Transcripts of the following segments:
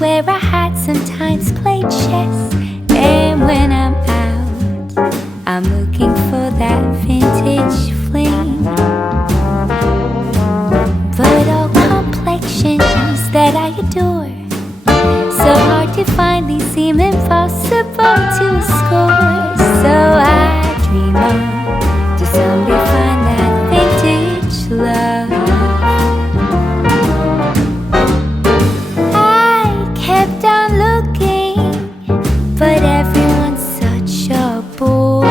wear a hat, sometimes play chess. And when I'm out, I'm looking for that vintage fling. But all complexions that I adore, so hard to find, these seem impossible to score. So I dream on to someday find that vintage love. I kept on looking, but everyone's such a bore.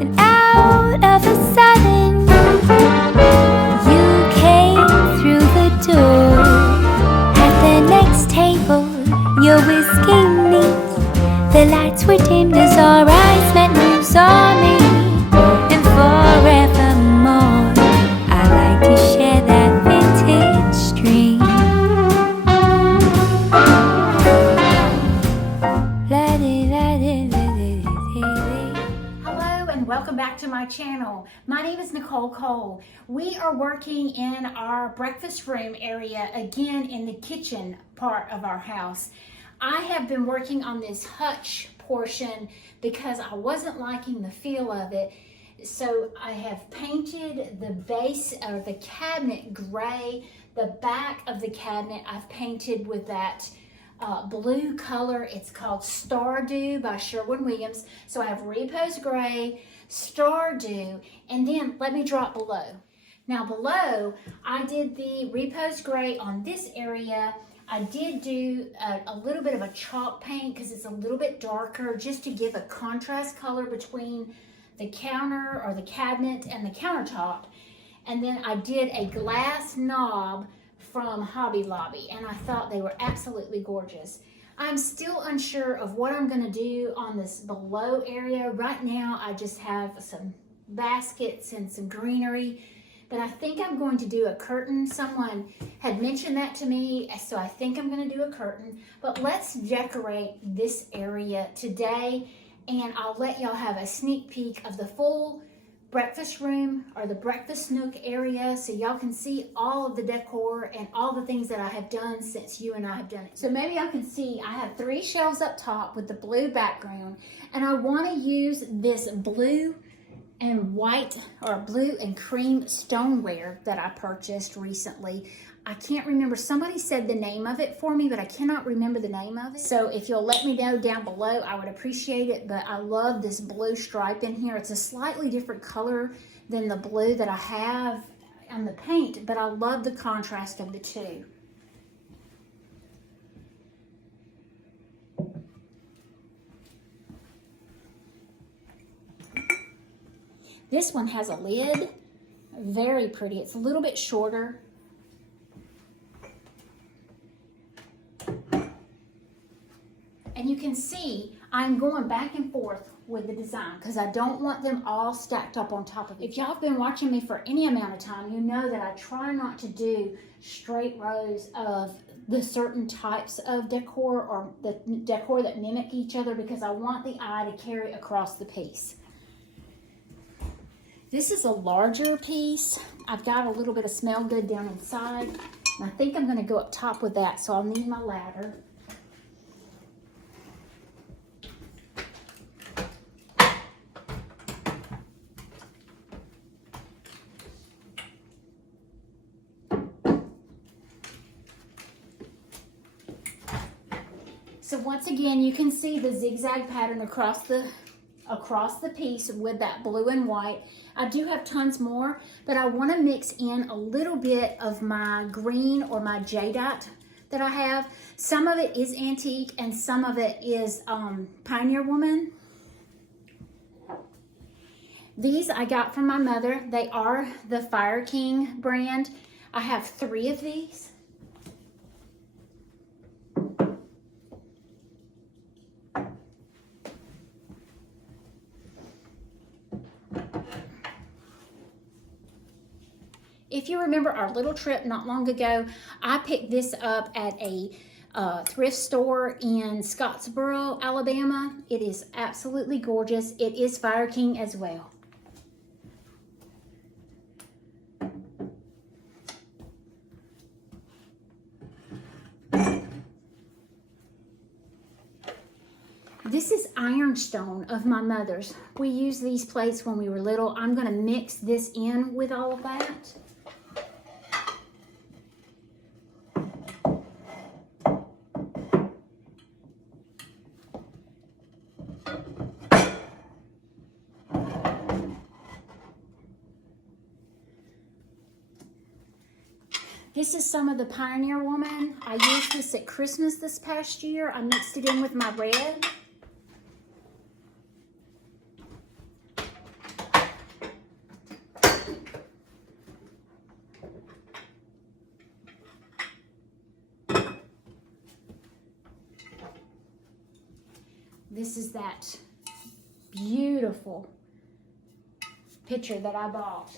And out of a sudden, you came through the door. At the next table, your whiskey neat, the lights were dimmed as our eyes met, moves on me. And forevermore, I like to share that vintage dream. Hello and welcome back to my channel. My name is Nicole Cole. We are working in our breakfast room area, again in the kitchen part of our house. I have been working on this hutch portion because I wasn't liking the feel of it. So I have painted the base or the cabinet gray. The back of the cabinet I've painted with that blue color. It's called Stardew by Sherwin-Williams. So I have Repose Gray, Stardew, and then let me drop below. Now below, I did the Repose Gray on this area. I did do a little bit of a chalk paint because it's a little bit darker, just to give a contrast color between the counter or the cabinet and the countertop. And then I did a glass knob from Hobby Lobby, and I thought they were absolutely gorgeous. I'm still unsure of what I'm going to do on this below area. Right now I just have some baskets and some greenery, but I think I'm going to do a curtain. Someone had mentioned that to me, so I think I'm going to do a curtain. But let's decorate this area today, and I'll let y'all have a sneak peek of the full breakfast room or the breakfast nook area, so y'all can see all of the decor and all the things that I have done since you and I have done it. So maybe y'all can see I have 3 shelves up top with the blue background, and I want to use this blue and white or blue and cream stoneware that I purchased recently. I can't remember, somebody said the name of it for me, but I cannot remember the name of it. So if you'll let me know down below, I would appreciate it. But I love this blue stripe in here. It's a slightly different color than the blue that I have on the paint, but I love the contrast of the two. This one has a lid, very pretty. It's a little bit shorter. And you can see I'm going back and forth with the design because I don't want them all stacked up on top of it. If y'all have been watching me for any amount of time, you know that I try not to do straight rows of the certain types of decor or the decor that mimic each other, because I want the eye to carry across the piece. This is a larger piece. I've got a little bit of smell good down inside, and I think I'm going to go up top with that, so I'll need my ladder. So once again, you can see the zigzag pattern across the piece with that blue and white. I do have tons more, but I want to mix in a little bit of my green or my jadeite that I have. Some of it is antique and some of it is Pioneer Woman. These I got from my mother. They are the Fire King brand. I have 3 of these. If you remember our little trip not long ago, I picked this up at a thrift store in Scottsboro, Alabama. It is absolutely gorgeous. It is Fire King as well. This is ironstone of my mother's. We used these plates when we were little. I'm going to mix this in with all of that. This is some of the Pioneer Woman. I used this at Christmas this past year. I mixed it in with my red. This is that beautiful picture that I bought.